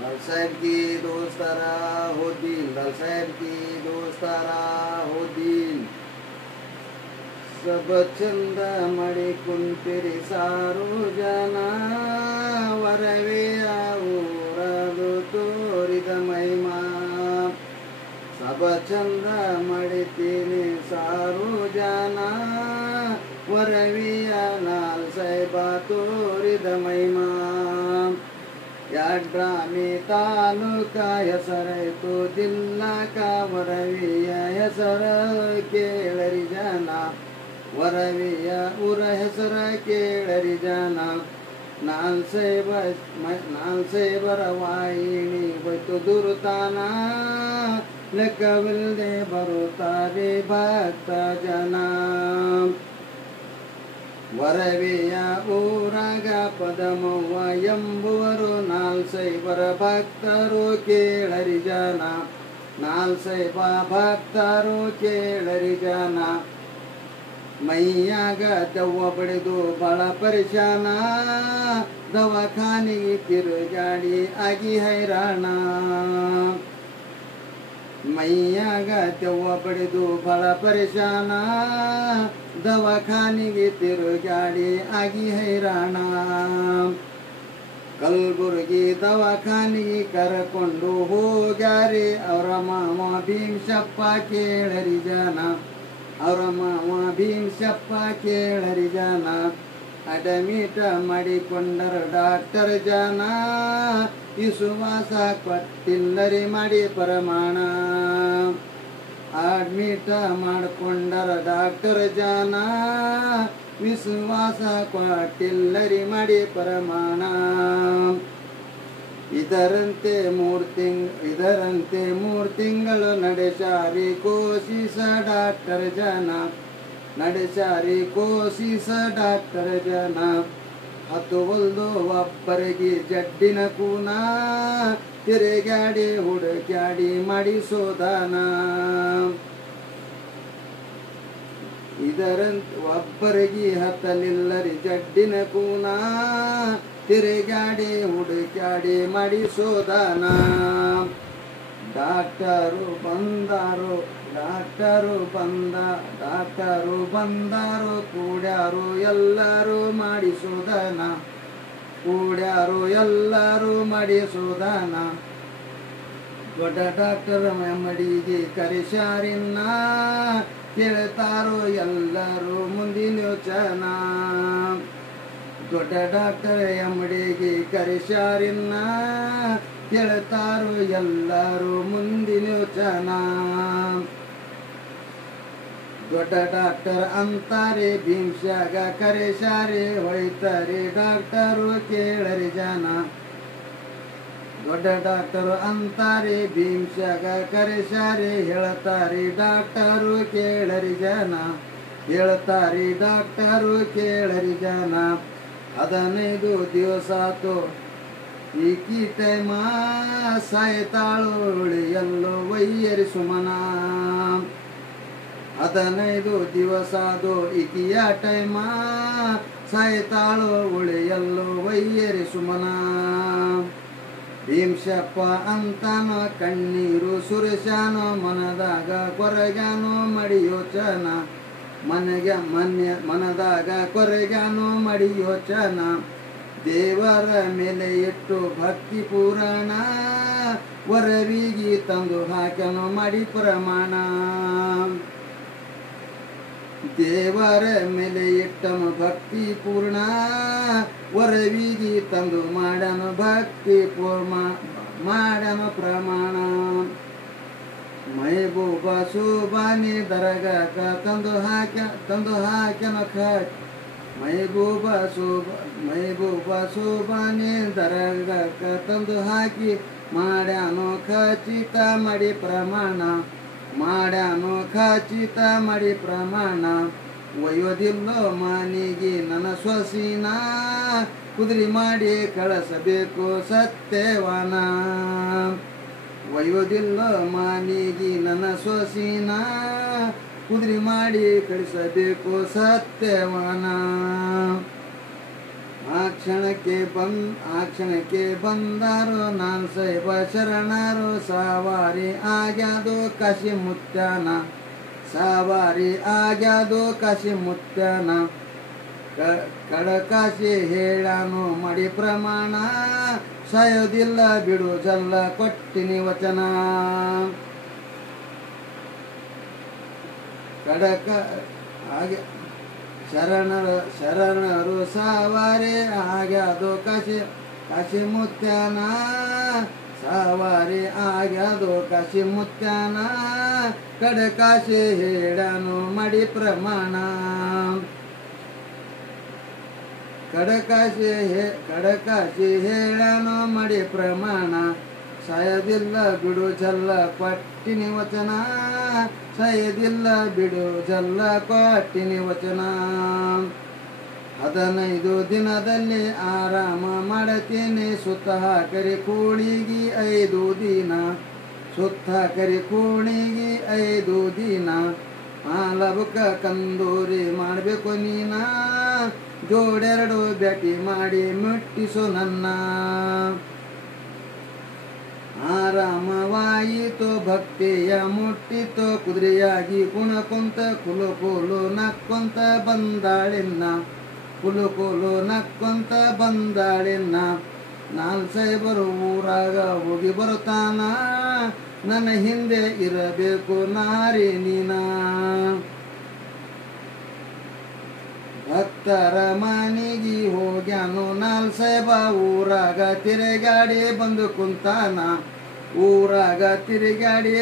लाल साहेब की दोस्तारा हो दिन, लाल साहेब की दोस्तारा हो दिन. सब चंद मड़ी कुंतिरी सारू जना वरवे ಊರದು ತೋರಿದ ಮಹಿಮಾ. सब चंद मड़ीತೀನಿ सारू जना वरविया लाल साहेब ತೋರಿದ ಮಹಿಮಾ. ಯಾಡ್ರಾಮಿ ತಾಲೂಕ ಹೆಸರಾಯ್ತು ಜಿಲ್ಲಾಕ ವರವಿಯ ಹೆಸರ ಕೇಳರಿ ಜನ. ವರವಿಯ ಊರ ಹೆಸರ ಕೇಳರಿ ಜನ. ನಾಲ್ ಸಾಹೇಬರ ವಾಹಿನಿ ಹೋಯ್ತು ದುರುತಾನ. ಲೆಕ್ಕವಿಲ್ಲದೆ ಬರುತ್ತಾರೆ ಭಕ್ತ ಜನ. ವರವಿಯ ಊರಾಗ ಪದಮವ್ವ ಎಂಬುವರು ನಾಲ್ ಸಾಹೇಬರ ಭಕ್ತರು ಕೇಳರಿ ಜನ. ನಾಲ್ ಸಾಹೇಬ ಭಕ್ತರು ಕೇಳರಿ ಜನ. ಮೈಯಾಗ ದವ್ವ ಬಡಿದು ಬಹಳ ಪರಿಶಾನ. ದವಾಖಾನಿಗೆ ತಿರುಗಾಡಿ ಆಗಿ ಹೈರಾಣ. ಮೈಯಾಗ ದವ್ವ ಬಡಿದು ಬಹಳ ಪರಿಶಾನ. ದವಾಖಾನಿಗೆ ತಿರುಗಾಡಿ ಆಗಿ ಹೈರಾಣ. ಕಲ್ಬುರ್ಗಿ ದವಾಖಾನಿಗೆ ಕರಕೊಂಡು ಹೋಗ್ಯಾರಿ ಅವರ ಮಾವ ಭೀಮಶಪ್ಪ ಕೇಳರಿ ಜನ. ಅವರ ಮಾವ ಭೀಮಶಪ್ಪ ಕೇಳರಿ ಜನ. ಅಡ್ಮಿಟ್ ಮಾಡಿಕೊಂಡರ ಡಾಕ್ಟರ್ ಜನ. ವಿಶ್ವಾಸ ಕೊಟ್ಟಿಲ್ಲರಿ ಮಾಡಿ ಪ್ರಮಾಣ. ಅಡ್ಮಿಟ್ ಮಾಡಿಕೊಂಡರ ಡಾಕ್ಟರ್ ಜನ. ವಿಶ್ವಾಸ ಕೊಟ್ಟಿಲ್ಲರಿ ಮಾಡಿ ಪ್ರಮಾಣ. ಇದರಂತೆ ಮೂರು ತಿಂಗಳು ನಡೆಸಾರಿ ಕೋಶಿಸ ಡಾಕ್ಟರ್ ಜನ. ನಡೆಸಾರಿ ಕೋಶಿಸ ಡಾಕ್ಟರ್ ಜನ. ಹತ್ತುವಲ್ದು ಒಬ್ಬರಿಗೆ ಜಡ್ಡಿನ ಕೂನ. ತಿರುಗಾಡಿ ಹುಡುಕ್ಯಾಡಿ ಮಾಡಿಸೋದಾನ. ಇದರಂತೆ ಒಬ್ಬರಿಗೆ ಹತ್ತಲಿಲ್ಲರಿ ಜಡ್ಡಿನ ಕೂನ. ತಿರುಗಾಡಿ ಹುಡುಕ್ಯಾಡಿ ಮಾಡಿಸೋದಾನ. ಡಾಕ್ಟರು ಬಂದಾರು ಕೂಡ್ಯಾರು ಎಲ್ಲರೂ ಮಾಡಿಸೋದಾನ. ಕೂಡ್ಯಾರು ಎಲ್ಲರೂ ಮಾಡಿಸೋದಾನ. ದೊಡ್ಡ ಡಾಕ್ಟರ್ ಮಡಿಗೆ ಕರೆಸಾರಿನ್ನ. ಕೇಳ್ತಾರೋ ಎಲ್ಲರೂ ಮುಂದಿನ ಯೋಚನ. ದೊಡ್ಡ ಡಾಕ್ಟರ್ ಎಮ್ಮಡಿಗೆ ಕರೆಸಾರಿನ್ನ. ಕೇಳ್ತಾರೋ ಎಲ್ಲರೂ ಮುಂದಿನ ಯೋಚನ. ದೊಡ್ಡ ಡಾಕ್ಟರ್ ಅಂತಾರೆ ಭೀಮಶಾಗ ಕರೆಸಾರಿ ಹೊಯ್ತಾರೆ ಡಾಕ್ಟರು ಕೇಳರಿ ಜನ. ದೊಡ್ಡ ಡಾಕ್ಟರ್ ಅಂತಾರೆ ಭೀಮಶಾಗ ಕರೆಸಾರಿ ಹೇಳ್ತಾರೆ ಡಾಕ್ಟರು ಕೇಳರಿ ಜನ. ಹೇಳ್ತಾರೆ ಡಾಕ್ಟರು ಕೇಳರಿ ಜನ. 15 ದಿವಸಾತು ಈಕಿ ಟೈಮ ಸಾಯ್ತಾಳು ಎಲ್ಲೋ ವೈಯರಿ ಸುಮನ. 15 ದಿವಸಾದು ಈಕಿಯ ಟೈಮ ಸಾಯ್ತಾಳು ಉಳಿಯಲ್ಲೋ ವೈಯರಿ ಸುಮನ. ಭೀಮಶಪ್ಪ ಅಂತಾನೋ ಕಣ್ಣೀರು ಸುರಿಸಾನೋ ಮನದಾಗ ಕೊರಗಾನೋ ಮಡಿ ಯೋಚನ. ಮನದಾಗ ಕೊರಗಾನೋ ಮಡಿ ಯೋಚನ. ದೇವರ ಮೇಲೆ ಇಟ್ಟು ಭಕ್ತಿ ಪುರಾಣ. ವರವಿಗಿ ತಂದು ಹಾಕನೋ ಮಾಡಿ ಪ್ರಮಾಣ. ದೇವರ ಮೇಲೆ ಇಟ್ಟನು ಭಕ್ತಿ ಪೂರ್ಣ. ವರವಿಗಿ ತಂದು ಮಾಡನು ಭಕ್ತಿ ಮಾಡನು ಪ್ರಮಾಣ. ಮೈಬೂಬ ಸುಬಾನಿ ದರಗಾಕ ತಂದು ಹಾಕ್ಯನ ಖಾಚ್. ಮೈಬೂಬ ಸುಬಾನಿ ದರಗಾಕ ತಂದು ಹಾಕಿ ಮಾಡ್ಯಾನು ಖಚಿತ ಮಾಡಿ ಪ್ರಮಾಣ. ಮಾಡ್ಯಾನು ಖಚಿತ ಮಾಡಿ ಪ್ರಮಾಣ. ಒಯ್ಯೋದಿಲ್ಲೋ ಮಾನಿಗೆ ನನ್ನ ಸೊಸಿನ. ಕುದುರೆ ಮಾಡಿ ಕಳಿಸಬೇಕು ಸತ್ಯವಾನ. ಒಯ್ಯೋದಿಲ್ಲೋ ಮಾನಿಗೆ ನನ್ನ ಸೊಸಿನ. ಕುದುರೆ ಮಾಡಿ ಕಳಿಸಬೇಕು ಸತ್ಯವಾನ. ಆ ಕ್ಷಣಕ್ಕೆ ಬಂದಾರೋ ನಾನ್ ಸಾಹೇಬ ಶರಣರು. ಸವಾರಿ ಆಗ್ಯಾದು ಕಾಶಿ ಮುತ್ಯಾನ, ಸವಾರಿ ಆಗ್ಯಾದು ಕಾಶಿ ಮುತ್ಯಾನ. ಕಡಕಾಶಿ ಹೇಳಾನು ಮಡಿ ಪ್ರಮಾಣ, ಸಾಯೋದಿಲ್ಲ ಬಿಡು ಜಲ್ಲ ಕೊಟ್ಟಿನಿ ವಚನ. ಕಡಕ ಹಾಗೆ ಶರಣರು ಸವಾರಿ ಆಗ್ಯಾದು ಕಾಶಿ ಮುತ್ಯಾನ, ಸವಾರಿ ಆಗ್ಯಾದು ಕಾಶಿ ಮುತ್ಯಾನ. ಕಡಕಾಶಿ ಹೇಳಾನು ಮಡಿ ಪ್ರಮಾಣ, ಕಡಕಾಶಿ ಹೇಳಾನು ಮಡಿ ಪ್ರಮಾಣ. ಸಾಯದಿಲ್ಲ ಬಿಡು ಜಲ್ಲ ಕೊಟ್ಟಿನಿ ವಚನ, ಸಾಯದಿಲ್ಲ ಬಿಡು ಜಲ್ಲ ಕೊಟ್ಟಿನಿ ವಚನ. 15 ದಿನದಲ್ಲಿ ಆರಾಮ ಮಾಡತೀನಿ, ಸುತ್ತ ಹಾಕರಿ ಕೂಳಿಗಿ 5 ದಿನ, ಸುತ್ತ ಹಾಕರಿ ಕೂಳಿಗಿ 5 ದಿನ. ಲಬಕ ಕಂದೂರಿ ಮಾಡಬೇಕು ನೀನ, ಜೋಡೆರಡು ಬ್ಯಾಟಿ ಮಾಡಿ ಮುಟ್ಟಿಸು ನನ್ನ. ಆರಾಮವಾಯಿತು ಭಕ್ತಿಯ ಮುಟ್ಟಿತು, ಕುದುರೆಯಾಗಿ ಕುಣಕೊಂತ ಕುಲು ನಕ್ಕೊಂತ ಬಂದಾಳೆನ್ನ, ಕುಲು ನಕ್ಕೊಂತ ಬಂದಾಳೆನ್ನ. ನಾಲ್ ಸಾಹೇಬರು ಊರಾಗ ಹೋಗಿ ಬರುತ್ತಾನ, ನನ್ನ ಹಿಂದೆ ಇರಬೇಕು ನಾರಿ ನೀನ. ಭಕ್ತರ ಮನೆಗೆ ಹೋಗ್ಯಾನು ನಾಲ್ ಸಾಹೇಬ, ಊರಾಗ ತಿರುಗಾಡಿ ಬಂದು ಕುಂತಾನ, ಊರಾಗ ತಿರುಗಾಡಿ